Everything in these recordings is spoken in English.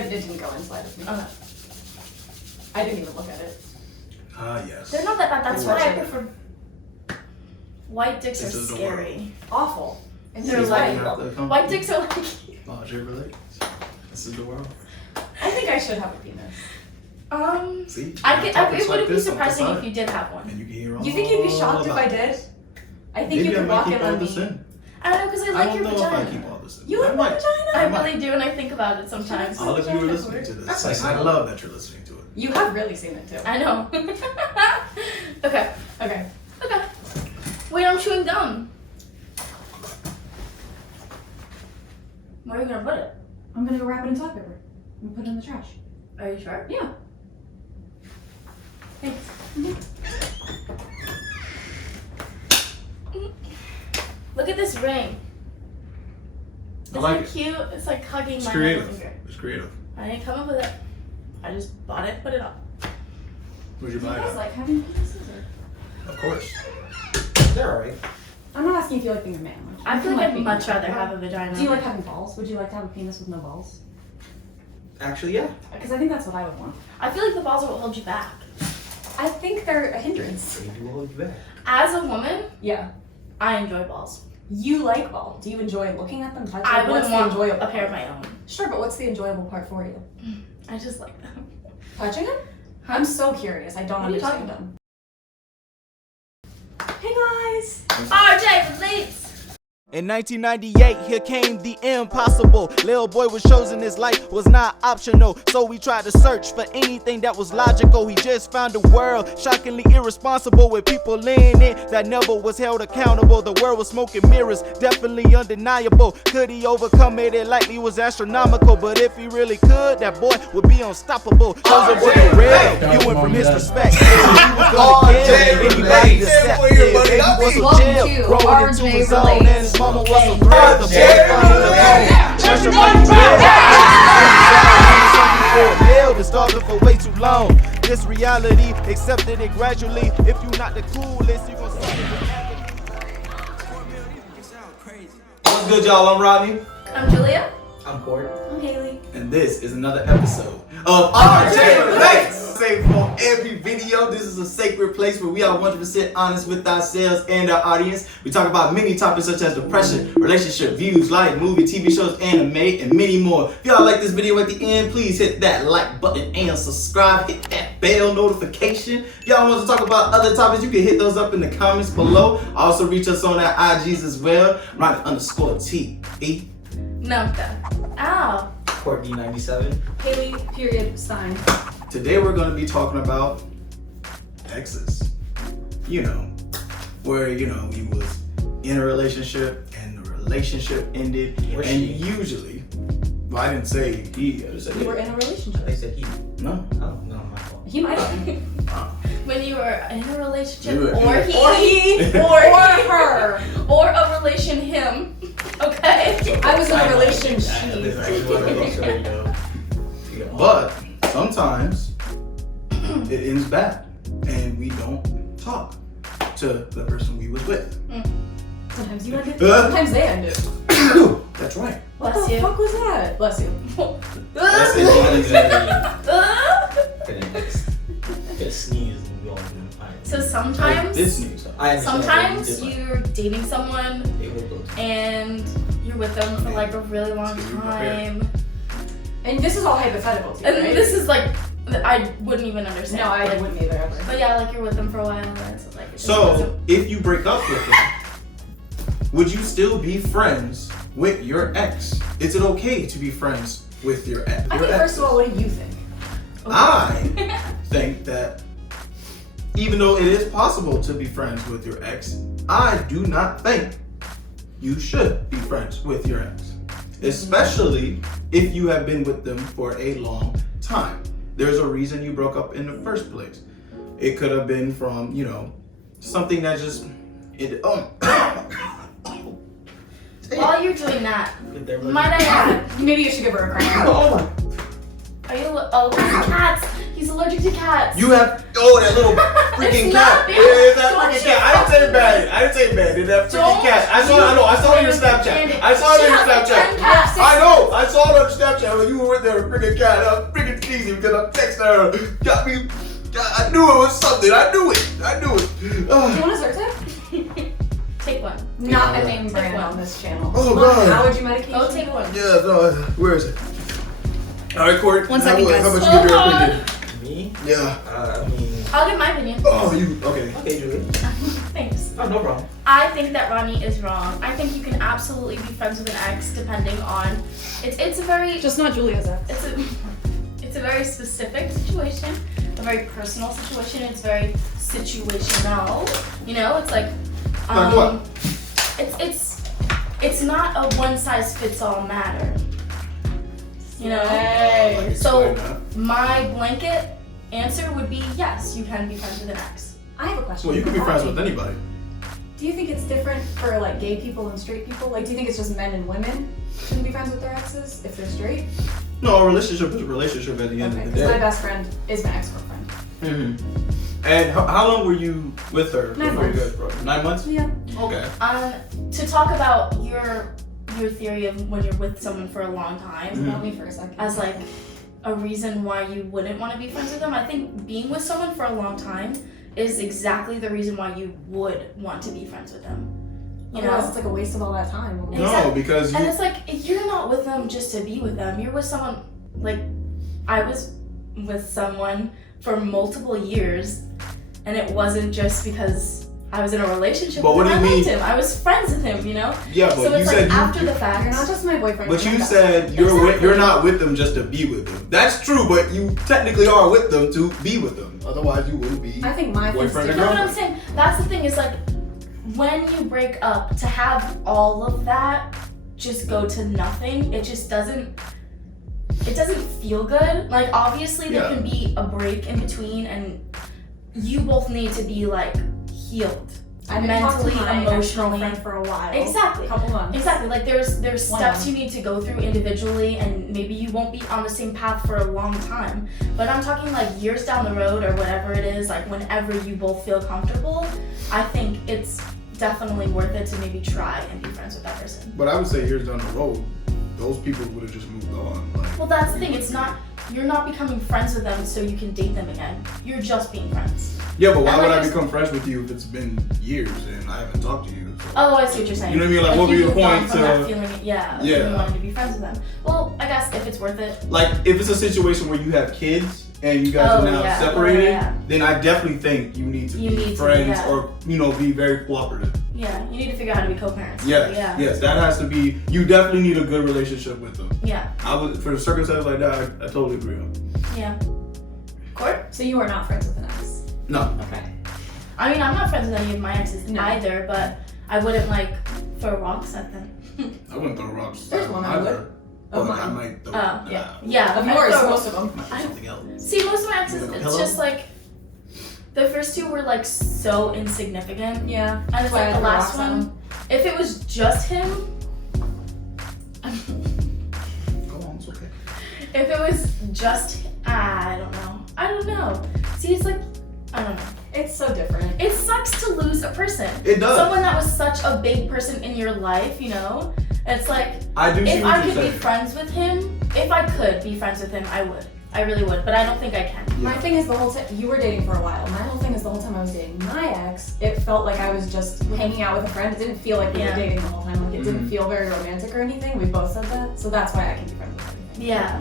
didn't go inside of me. Okay. I didn't even look at it. Yes. They're not that bad. That's why I prefer. White dicks are This is the scary. Awful. And They're like white dicks are like. Lingerie relates. This is the world. I think I should have a penis. See? It wouldn't be surprising if you did have one. And you can hear all You think you'd be shocked if I did? I think you could walk in on me. I don't know, because I like your vagina. I keep all this in. You like my vagina? I really do, and I think okay. sometimes. All of you are listening to this. I love that you're listening to it. You have really seen it too. I know. Okay. Wait, I'm chewing gum. Where are you gonna put it? I'm gonna go wrap it in toilet paper and put it in the trash. Are you sure? Yeah. Thanks. Look at this ring. Isn't it cute? It's like hugging my middle finger. It's creative. I didn't come up with it. I just bought it, put it on. Where'd you Do you buy guys it? like having penises? Of course. They're alright. I'm not asking if you like being a man. I feel like I'd much rather have a vagina. Do you like having balls? Would you like to have a penis with no balls? Actually, yeah. Because I think that's what I would want. I feel like the balls will hold you back. I think they're a hindrance. They do hold you back. As a woman, Yeah. I enjoy balls. You like balls. Do you enjoy looking at them, touching I them? wouldn't What's the want enjoyable a pair of part? my own. Sure, but what's the enjoyable part for you? I just like them. Touching them? I'm so curious. I don't What are you understand talking them. Hey guys! RJ relates. In 1998, here came the impossible. Lil boy was chosen, his life was not optional. So we tried to search for anything that was logical. He just found a world shockingly irresponsible, with people in it that never was held accountable. The world was smoking mirrors, definitely undeniable. Could he overcome it? It likely was astronomical. But if he really could, that boy would be unstoppable. Chosen for the real, you went from his respect. He was gonna kill, anybody deceptive. He was a jail, growing into his own, and his mama was a threat. The boy found the pressure money real. Been stalking for way too long. This reality, accepted it gradually. If you not the coolest, you gon' see it. What's good, y'all? I'm Rodney. I'm Julia. I'm Court. I'm Haley. And this is another episode of RJ Relates. Say for every video, this is a sacred place where we are 100% honest with ourselves and our audience. We talk about many topics such as depression, relationship, views, life, movie, TV shows, anime, and many more. If y'all like this video at the end, please hit that like button and subscribe. Hit that bell notification. If y'all want to talk about other topics, you can hit those up in the comments below. Also reach us on our IGs as well. Rodney_TE. Numka. Ow. Courtney 97. Haley, period, Stein. Today we're going to be talking about exes. You know, where, you was in a relationship and the relationship ended. Was and she? usually, well, I didn't say he. I just said You were in a relationship. They said he. No. Oh, no, my fault. He might have been. When you were in a relationship, You were- or he, Or her. or a relation him. Okay. I was in a relation she. But sometimes it ends bad and we don't talk to the person we was with. Sometimes you end it. Sometimes they end it. That's right. Bless What the you. fuck was that? Bless you. That's Gonna sneeze and we all gonna fight. So Like sometimes, this news. I understand sometimes that we did you're dating someone like- It will go to- and you're with them for like a really long time, And this is all hypothetical too, and right? this is like I wouldn't even understand. No, I like, wouldn't either ever. But yeah, like you're with them for a while, and it's like it just So doesn't- if you break up with them, would you still be friends with your ex? Is it okay to be friends with your ex? I think first of all, what do you think? I think that even though it is possible to be friends with your ex, I do not think you should be friends with your ex. Especially if you have been with them for a long time. There's a reason you broke up in the first place. It could have been from, something that just While you're doing that, With their might I add? Maybe you should give her a crack. Oh my. Are you? Oh, cats. He's allergic to cats. You have that little freaking It's cat. not bad. Yeah, that Don't freaking you cat. I didn't say it bad. I didn't say it bad. That freaking Don't cat. I saw it on your Snapchat. I saw it on your Snapchat. Cats. I know. I saw it on Snapchat when you were with there, freaking cat. I was freaking teasing because I'm texting her. Got me. I knew it was something. I knew it. Do you want a Zyrtec? Take one. Not a name Take brand one. on this channel. Oh, Well, God. How would you medication? Go take one. Yeah, no. Where is it? All right, Corey. One second, guys. How about you give your opinion? Me? Yeah. I mean. I'll give my opinion. Oh, you okay? Okay, Julie. Thanks. Oh, no problem. I think that Ronnie is wrong. I think you can absolutely be friends with an ex depending on. It's a very Just not Julia's ex. it's a very specific situation, a very personal situation. It's very situational. You know, it's like Like what? it's not a one size fits all matter. You know. Hey. So my blanket answer would be yes, you can be friends with an ex. I have a question. Well, you can be friends with anybody. Do you think it's different for like gay people and straight people? Like, do you think it's just men and women shouldn't be friends with their exes if they're straight? No, a relationship is a relationship at the end Okay, of the because my day. best friend is my ex-girlfriend. Mm-hmm. And how long were you with her 9 before you months. guys broke? 9 months? Yeah. Okay. To talk about your theory of when you're with someone for a long time Mhm. About me for a second. as like a reason why you wouldn't want to be friends with them, I think being with someone for a long time is exactly the reason why you would want to be friends with them. You Otherwise, know? it's like a waste of all that time. No, Exactly. because And you. it's like, you're not with them just to be with them. You're with someone, like, I was with someone for multiple years, and it wasn't just because I was in a relationship But with what him. do you I liked mean? him. I was friends with him, you know? Yeah, but So you it's said like after you. the fact. You're not just my boyfriend. But you're you my said best you're not with them just to be with them. That's true, but you technically are with them to be with them. Otherwise, you wouldn't be. friend. I think my thing's Boyfriend You or know what girlfriend. I'm saying? That's the thing, is like, when you break up, to have all of that just go to nothing, it just doesn't feel good. Like, obviously there Yeah. can be a break in between, and you both need to be like healed. I've been talking mentally, to my emotionally. ex-girlfriend for a while. Exactly. A couple months. Exactly. Like there's One steps month. you need to go through individually, and maybe you won't be on the same path for a long time. But I'm talking like years down the road or whatever it is, like whenever you both feel comfortable, I think it's definitely worth it to maybe try and be friends with that person. But I would say years down the road, those people would have just moved on. Like, Well, that's the thing. You're not becoming friends with them so you can date them again. You're just being friends. yeah, but why And would like I there's- become friends with you if it's been years and I haven't talked to you? So. Oh, I see what you're saying. You know what I mean? Like, what would you be the moved on point from to- that feeling? Yeah. Yeah. You wanted to be friends with them. Well, I guess if it's worth it. Like, if it's a situation where you have kids and you guys Oh, are now yeah. separated, Yeah. then I definitely think you need to You be need to, friends yeah. or, be very cooperative. Yeah. You need to figure out how to be co-parents. Yes, Yeah. yes, that has to be, you definitely need a good relationship with them. Yeah. For circumstances like that, I totally agree on. Yeah. Court? So you are not friends with an ex? No. Okay. I mean, I'm not friends with any of my exes No. either, but I wouldn't like throw rocks at them. I wouldn't throw rocks. There's one I either. would. But Of I mine. might throw. Oh, yeah. Yeah. Of I yours, throw- most of them. Might do something else. See, most of my exes, Like a it's pillow? just like the first two were like so insignificant, Yeah. and it's Why like I the threw last rocks at one. them. If it was just him, Go on, it's okay. if it was just, I don't know. See, it's like, I don't know. It's so different. It sucks to lose a person. It does. Someone that was such a big person in your life, you know? It's like, I do see if what I you're could be saying. friends with him, if I could be friends with him, I would. I really would, but I don't think I can. My thing is the whole time, you were dating for a while. My whole thing is the whole time I was dating my ex, it felt like I was just hanging out with a friend. It didn't feel like we were Yeah. dating the whole time. Like it didn't Mhm. feel very romantic or anything. We both said that. So that's why I can be friends with everything. Yeah.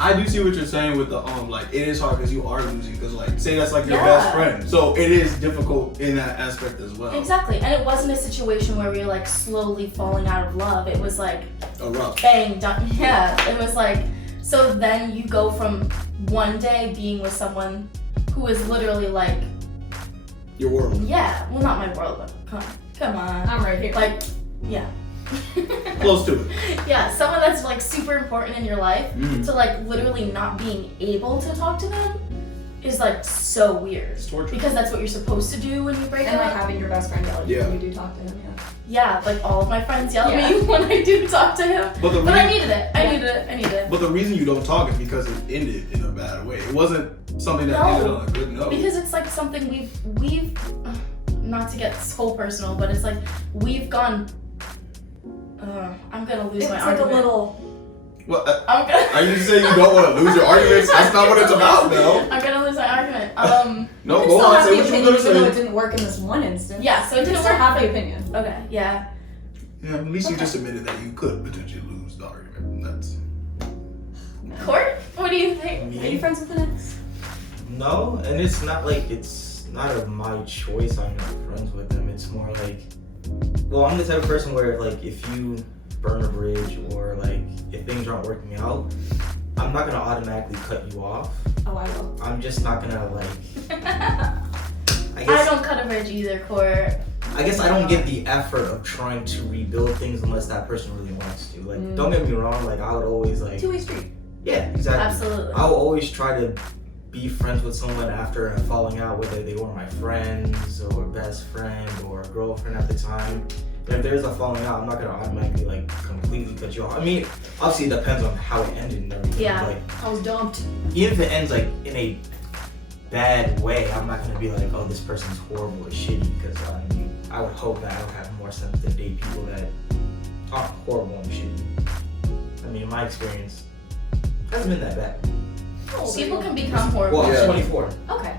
I do see what you're saying with the like it is hard because you are losing because like say that's like your Yeah. best friend, so it is difficult in that aspect as well. Exactly. And it wasn't a situation where we were like slowly falling out of love. It was like A rough. bang, done. Yeah. It was like, so then you go from one day being with someone who is literally like, Your world. yeah, well, not my world, but come on. I'm right here. Like, yeah. Close to it. Yeah, someone that's like super important in your life, Mm. to like literally not being able to talk to them, is like so weird. It's torture. Because that's what you're supposed to do when you break And up. like having your best friend yell at you Yeah. when you do talk to him, yeah. Yeah, like all of my friends yell Yeah. at me when I do talk to him. But But I needed it. I needed it. But the reason you don't talk is because it ended in a bad way. It wasn't something that No. ended on a good note. Because it's like something we've not to get so personal, but it's like we've gone. I'm gonna lose It's my like argument. a little. Well, I'm gonna. are you saying you don't want to lose your arguments? That's not what it's about, though. I'm gonna lose my argument. No, You go still on. have Say the what you opinion were even though gonna it say. didn't work in this one instance. Yeah, so it You didn't still work. have the opinion. Okay, yeah. Yeah, at least you Okay. just admitted that you could potentially lose the argument. That's. Court, what do you think? Are you friends with an ex? No, and it's not like it's not of my choice. I'm not friends with them. It's more like, well, I'm the type of person where like if you burn a bridge or like if things aren't working out, I'm not gonna automatically cut you off. Oh, I will. I'm just not gonna like. I guess don't cut a bridge either, Court. I guess I don't get the effort of trying to rebuild things unless that person really wants to. Like, Mm. don't get me wrong. Like, I would always like. Two-way street. Yeah, exactly. Absolutely. I will always try to be friends with someone after a falling out, whether they were my friends or best friend or girlfriend at the time. And if there's a falling out, I'm not gonna automatically like completely cut you off. I mean, obviously it depends on how it ended and everything. Yeah. Like, I was dumped. even if it ends like in a bad way, I'm not gonna be like, oh, this person's horrible or shitty, because I mean, I would hope that I would have more sense to date people that aren't horrible and shitty. I mean, in my experience, it hasn't been that bad. People can become horrible. Well, I'm Yeah. 24. Okay.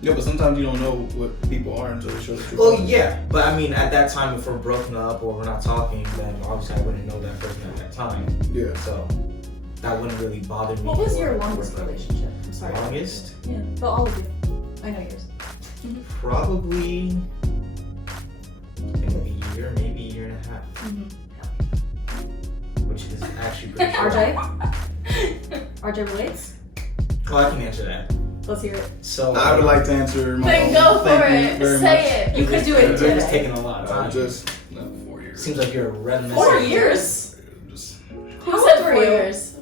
Yeah, but sometimes you don't know what people are until they show the truth. Well, yeah, but I mean, at that time, if we're broken up or we're not talking, then obviously I wouldn't know that person at that time. Yeah. So that wouldn't really bother me. What was or- your or longest whatever. relationship? I'm sorry. Longest? Yeah. But all of you. I know yours. Probably in a year, maybe a year and a half, which is actually pretty short. RJ? RJ relates? Oh, I can answer that. Let's hear it. So I would like to answer my Then own. go for Thank you it. very Say much. it. You could do it It's today. taking a lot of time. Just 4 years. Seems like you're reminiscing. 4 years? Just Who How said old were 4 you? years?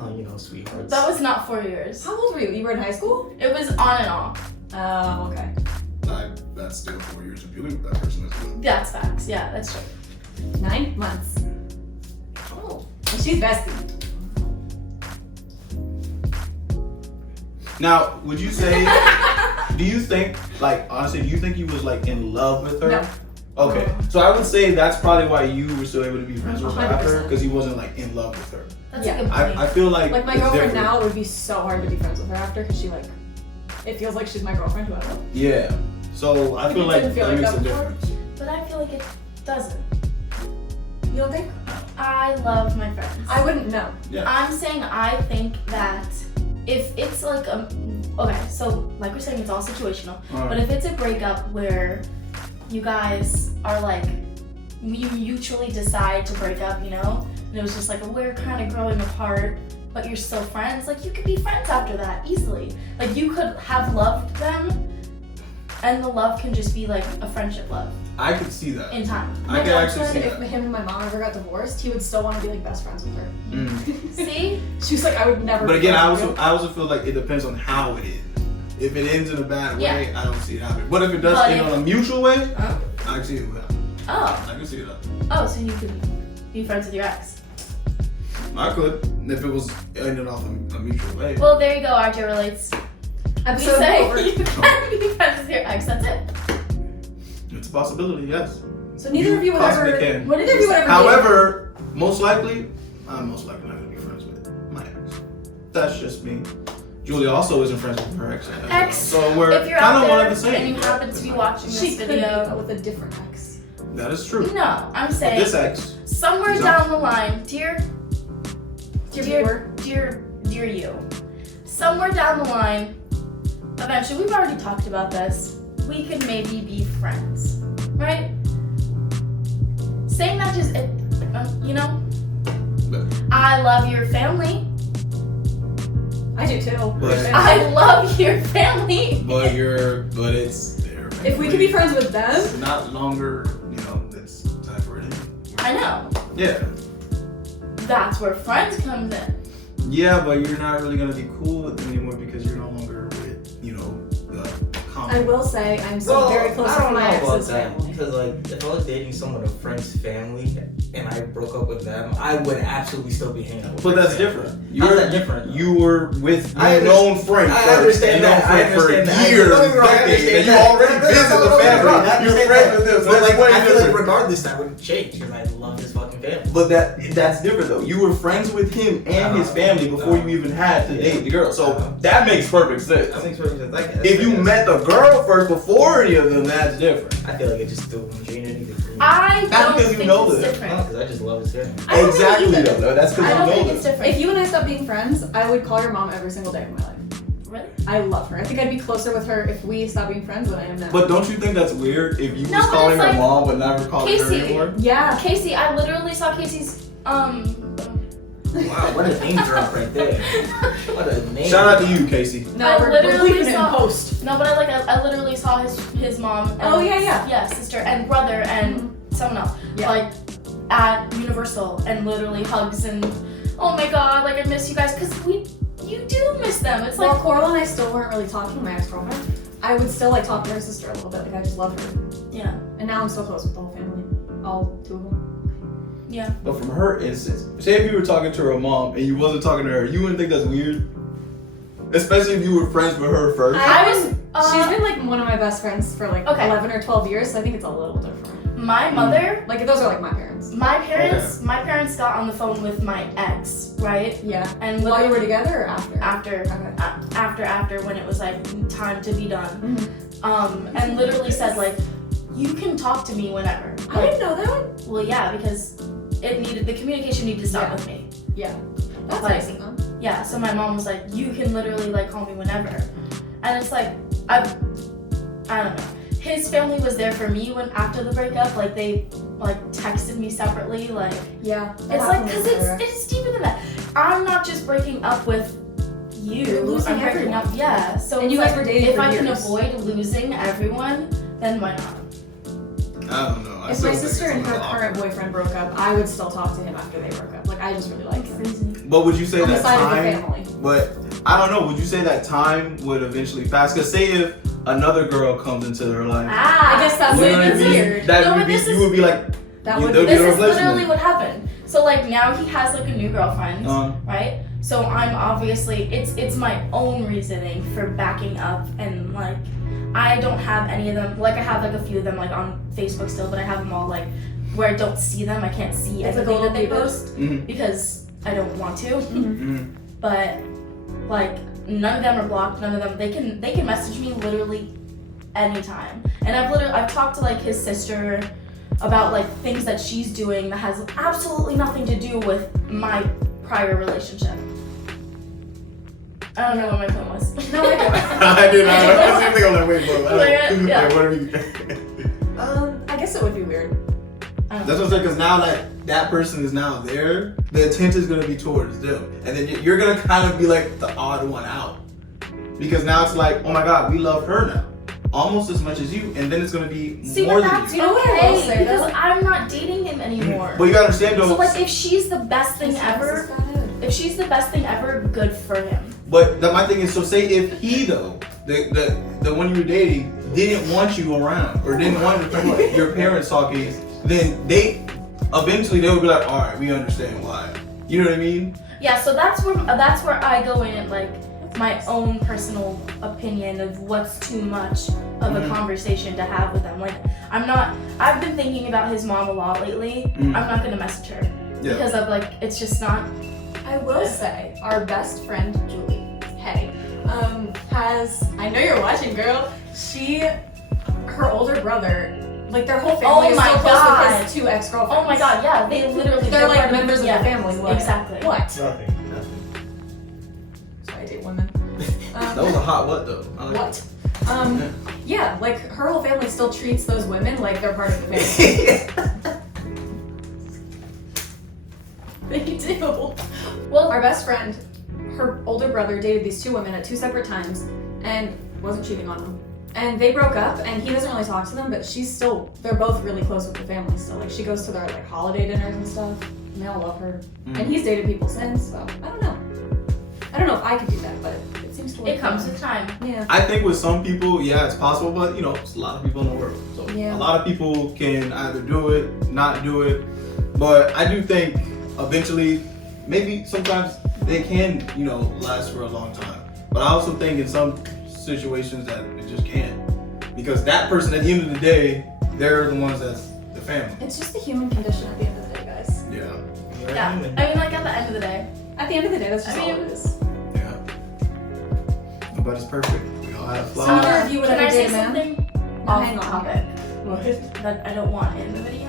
Oh, you know, sweethearts. That was not 4 years. How old were you? You were in high school? It was on and off. Oh, okay. that's still 4 years of dealing with that person as well. That's facts. Yeah, that's true. 9 months. Oh. And she's bestie. Now, would you say? Do you think, like, honestly, do you think he was like in love with her? No. Okay, so I would say that's probably why you were still able to be friends with her after, 100%. because he wasn't like in love with her. That's Yeah. a good point. I feel like Like my it's girlfriend different. now, it would be so hard to be friends with her after because she like, it feels like she's my girlfriend who I love. Yeah. So I feel You like didn't feel that like makes that a before? difference. But I feel like it doesn't. You don't think? I love my friends. I wouldn't know. I'm saying I think that if it's like okay, so like we're saying, it's all situational. But if it's a breakup where you guys are like, you mutually decide to break up, you know, and it was just like we're kind of growing apart, but you're still friends. Like you could be friends after that easily. Like you could have loved them, and the love can just be like a friendship love I could see that. in time. I My can dad actually said see if that. him and my mom ever got divorced, he would still want to be like best friends with her. Mm. See? She was like, I would never. But be again, friends with I also feel like it depends on how it ends. If it ends in a bad Yeah. way, I don't see it happening. But if it does But end if- on a mutual way, Oh. I can see it happen. Oh. I can see it happen. Oh, so you could be friends with your ex. I could, if it was ended off a mutual way. Well, there you go. RJ relates. you. We Episode say over. you can be friends with your ex. That's it. It's a possibility, yes. So neither of you would possibly ever. can. Neither of you would ever. However, most likely, I'm most likely not going to be friends with my ex. That's just me. Julia also isn't friends with her ex. Ex, So we're if you're kind out of one there of the same. and you happen to be watching She this could be video, with a different ex. That is true. no, I'm But saying this ex, somewhere He's down the line, dear viewer. you, somewhere down the line, eventually, we've already talked about this. We could maybe be friends, right? Saying that just, you know, but, I love your family. I do too. But- I love your family. but it's there. If we could be friends with them, It's not longer, it's time for it. I know. Yeah. That's where friends comes in. Yeah, but you're not really gonna be cool with them anymore because you're no longer with I will say I'm still very close I don't with know my about ex's that family. because like if I was dating someone of friend's family and I broke up with them, I would absolutely still be hanging out with But friends' that's family. different. How's that different? You were with I your known friend I first. understand your known that. I friend for understand that. years, Don't get me wrong, I decades, understand and you that. already No, visit no, the no, family. no, I You're understand friends that. with them, so But it's like, way I feel like different. regardless, that wouldn't change because I love his fucking family. But that's different though. You were friends with him and his family before you even had to date the girl. So that makes perfect sense. That makes perfect sense. I guess. If you met the girl first before any of them, that's different. I feel like it just still wouldn't change anything for me. I That's don't because you think know it's them. different. Because I just love his family. I don't Exactly really either. though. That's I because don't you think know it's them. different. If you and I stopped being friends, I would call your mom every single day of my life. Really? I love her. I think I'd be closer with her if we stopped being friends than I am now. But don't you think that's weird if you No, was but calling it's her like- mom but never calling her Casey. anymore? yeah. Casey, I literally saw Casey's Wow, what a name drop right there. What a name. Shout out to you, Casey. No, I we're literally leaving it in saw- post. No, but I literally saw his mom and Oh, yeah. yeah, sister and brother and someone else. Yeah. Like at Universal and literally hugs and oh my god, like I miss you guys because you do miss them. It's Well, like Coral and I still weren't really talking, my ex-girlfriend. I would still like talk to her sister a little bit. Like I just love her. yeah. And now I'm so close with the whole family. All two of them. Yeah. But from her instance, say if you were talking to her mom and you wasn't talking to her, you wouldn't think that's weird? Especially if you were friends with her first. I was She's been like one of my best friends for like Okay. 11 or 12 years, so I think it's a little different. my mother, Like those are like my parents. my parents got on the phone with my ex, right? Yeah. And While you were literally together or after? after Okay. after when it was like time to be done. Mhm. And literally said like you can talk to me whenever. I Like, didn't know that. well, yeah, because the communication needed to start Yeah. with me. Yeah. That's Like- nice of them. Yeah, so my mom was like, you can literally like call me whenever. And it's like, I don't know. His family was there for me when after the breakup, like they like texted me separately, like Yeah. it's like because it's deeper than that. I'm not just breaking up with you. You're losing I'm breaking everyone. up, yeah. So And it's you guys like, were dating if for I can years. avoid losing everyone, then why not? I don't know. I If still my think sister it's and a her little current awkward. boyfriend broke up, I would still talk to him after they broke up. Like I just really like him. But would you say On the that side of the time? family. But I don't know. Would you say that time would eventually pass? Because say if another girl comes into their life, Ah, I guess that you would know what I be mean? weird. That No, would but be. this You is- would be like. That you- would there'd be be This a is literally replacement. what happened. So like now he has like a new girlfriend, right? So I'm obviously it's my own reasoning for backing up and like I don't have any of them. Like I have like a few of them like on Facebook still, but I have them all like where I don't see them. I can't see It's like a everything that they little post Mhm. because I don't want to. Mhm. But like none of them are blocked. None of them they can message me literally anytime. And I've talked to like his sister about like things that she's doing that has absolutely nothing to do with my prior relationship. I don't know what my phone was. No, I don't. I did not. I was thinking on that way, but Yeah. what are you? I guess it would be weird. I don't That's what I'm saying. Because now that person is now there, the attention is gonna be towards them, and then you're gonna kind of be like the odd one out, because now it's like, oh my God, we love her now, almost as much as you, and then it's gonna be See, more but than that's you. You know what I will say, because though? I'm not dating him anymore. But you gotta understand though. So like if she's the best thing This ever, is bad. if she's the best thing ever, good for him. But my thing is, so say if he though, the one you were dating didn't want you around or didn't want your parents talking, then they eventually they would be like, all right, we understand why. You know what I mean? Yeah, so that's where I go in at like my own personal opinion of what's too much of a conversation to have with them. Like I've been thinking about his mom a lot lately. I'm not gonna message her because of like it's just not. I will say, our best friend Julie, has. I know you're watching, girl. Her older brother, like their whole family Oh is my so close God. with his two ex-girlfriends. Oh my god, yeah, they literally They're like part of- members of yeah, the family. What? Exactly. What? Nothing. Sorry, I date women. That was a hot what though? I like What? Yeah, like her whole family still treats those women like they're part of the family. They do. Well, our best friend, her older brother dated these two women at two separate times and wasn't cheating on them. And they broke up and he doesn't really talk to them, but they're both really close with the family still. Like she goes to their like holiday dinners and stuff and they all love her. And he's dated people since, so I don't know. I don't know if I could do that, but it seems It comes with time. Yeah. I think with some people, yeah, it's possible, but you know, it's a lot of people in the world. So Yeah. a lot of people can either do it, not do it. But I do think eventually, maybe sometimes they can, you know, last for a long time. But I also think in some situations that it just can't. Because that person at the end of the day, they're the ones that's the family. It's just the human condition at the end of the day, guys. Yeah. You're Yeah. human. I mean, like at the end of the day. At the end of the day, that's just I all mean- it is. Yeah. Nobody's perfect. We all have flaws. Neither of you would Can ever I say date a man? something No, off hang on. topic that I don't want in the video?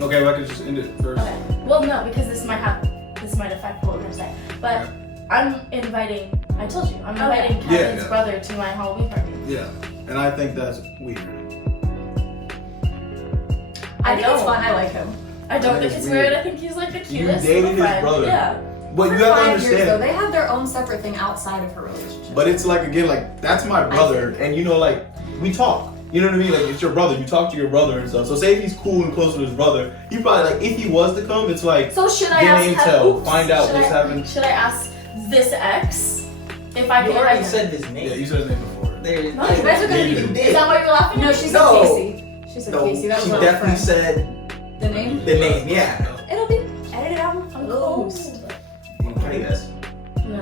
Okay, well, I can just end it first. Okay. Well, no, because this might affect what we're gonna say. But I'm inviting. I told you, I'm inviting Yeah, Kevin's yeah. brother to my Halloween party. Yeah. And I think that's weird. I think it's fun. I like him. I don't I think think it's it's weird. weird. I think he's like the You cutest dated little his friend. brother. Yeah. But For you have to 5 years though, understand. they have their own separate thing outside of her relationship. But it's like, again, like, that's my brother. And you know, like, we talk. You know what I mean? Like, it's your brother. You talk to your brother and stuff. So say if he's cool and close with his brother, he probably, like, if he was to come, it's like, So should I get ask? intel, find out what's happening. Should I ask this ex if I You can? already invite said him? his name. Yeah, you said his name before. There, No, you guys are gonna You be. did. Is that why you're laughing? No, at she me? said No. Casey. She said No, Casey. That was she her definitely friend. said The name. the name. Yeah. It'll be edited out on Oh. post. I guess. No,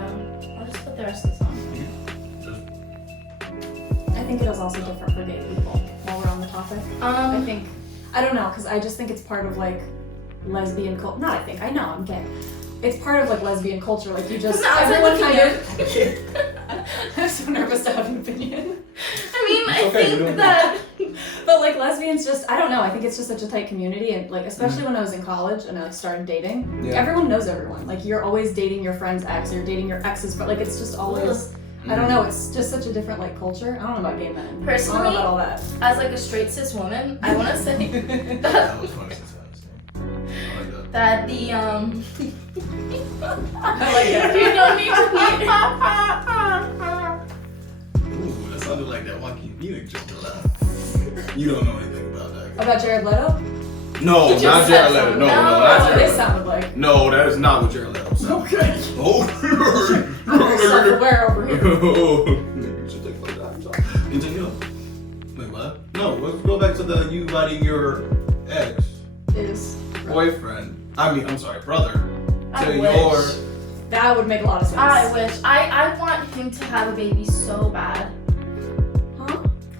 I'll just put the rest of the song. I think it is also different for gay people. While we're on the topic, I think I don't know because I just think it's part of like lesbian culture. Not I think I know I'm gay. It's part of like lesbian culture. Like you just No, it's everyone like kind of. I'm so nervous to have an opinion. I mean, It's I okay, you're think doing that. But like lesbians just I don't know, I think it's just such a tight community and like especially when I was in college and I like started dating, Yeah. everyone knows everyone. Like you're always dating your friend's ex or you're dating your ex's friend. Like it's just always I don't know, it's just such a different like culture. I don't know about gay men. I don't Personally, know about all that. As like a straight cis woman, I want to say That was funny since I was that the I like it. you don't need to Ooh, that sounded like that Joaquin Phoenix just laugh. You don't know anything about that guy. About Jared Leto? No, You just not said Jared Leto. something. No, No, not That's what Jared they Leto. sounded like. No, that is not what Jared Leto sounds like. Okay. Oh. Very self-aware over here. You should take like that. Continue. Wait, what? No, let's go back to the you inviting your ex Is boyfriend. I'm sorry, brother. I To wish. your. that would make a lot of sense. I wish. I want him to have a baby so bad. Huh?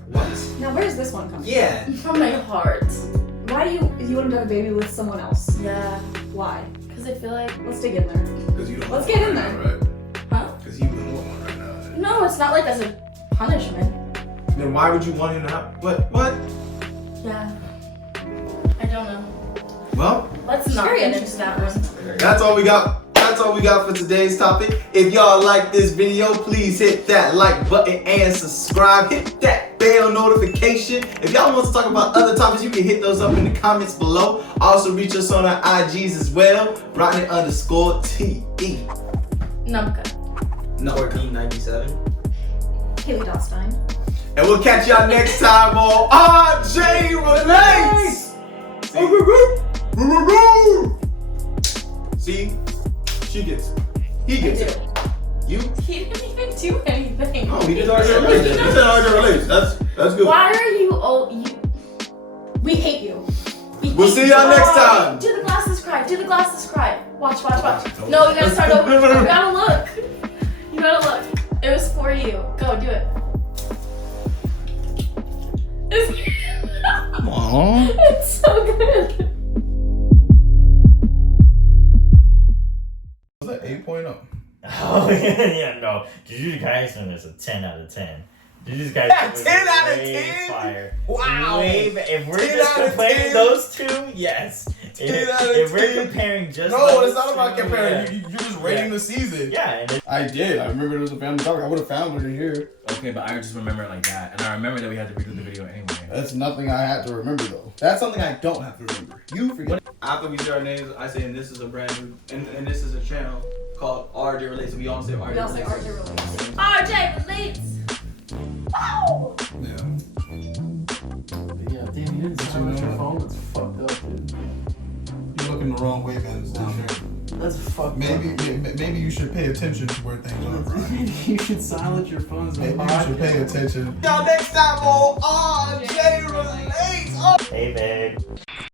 What? Now where's this one coming Yeah. From my heart. from? Why do you want him to have a baby with someone else? Yeah. Why? Because I feel like. Let's dig in there. Because you don't. Let's want get one in right there. now, right? Huh? Because you wouldn't want one right now. No, it's not like as a punishment. Then why would you want him to have what? What? Yeah. I don't know. Well, Let's It's not very get into that one. that's all we got. That's all we got for today's topic. If y'all like this video, please hit that like button and subscribe. Hit that bell notification. If y'all want to talk about other topics, you can hit those up in the comments below. Also reach us on our IGs as well. Rodney_TE. Numka. No. 1497. Haley Dotstein. And we'll catch y'all next time on RJ Relates. See? She gets it. He gets it. You? He didn't even do anything. Oh, he did RJ Relates. He said RJ Relates. That's good. Why are you you? We hate you. We'll see y'all next time. Do the glasses cry. Do the glasses cry. Watch. No, you gotta start over. You gotta look. You gotta look. It was for you. Go do it. Aww. It's so good. Was that 8.0? Oh yeah, no. Jujutsu Kaisen is a 10 out of 10. Jujutsu Kaisen Yeah, was 10 out of way 10? fire. Wow. If we're 10 just out of comparing 10? those two, yes. 10 If, out of if we're 10. comparing just No, those it's not about two, comparing. yeah. You're just rating the season. Yeah, and it, I did. I remember it was a family talk. I would have found it in here. Okay, but I just remember it like that, and I remember that we had to redo the video anyway. That's nothing I had to remember, though. That's something I don't have to remember. You forget. After we say our names, I say, and this is a brand new, and this is a channel called RJ Relates. We all say RJ We all say Relates. RJ Relates. RJ relates. Oh. Yeah. Yeah, damn, you didn't silence your phone? That's fucked up, dude. You're looking the wrong way, man. It's down here. That's fucked Maybe up. maybe you should pay attention to where things are, bro. Maybe you should silence your phones. Maybe you should pay attention. Y'all next time on RJ Relates. Hey, babe.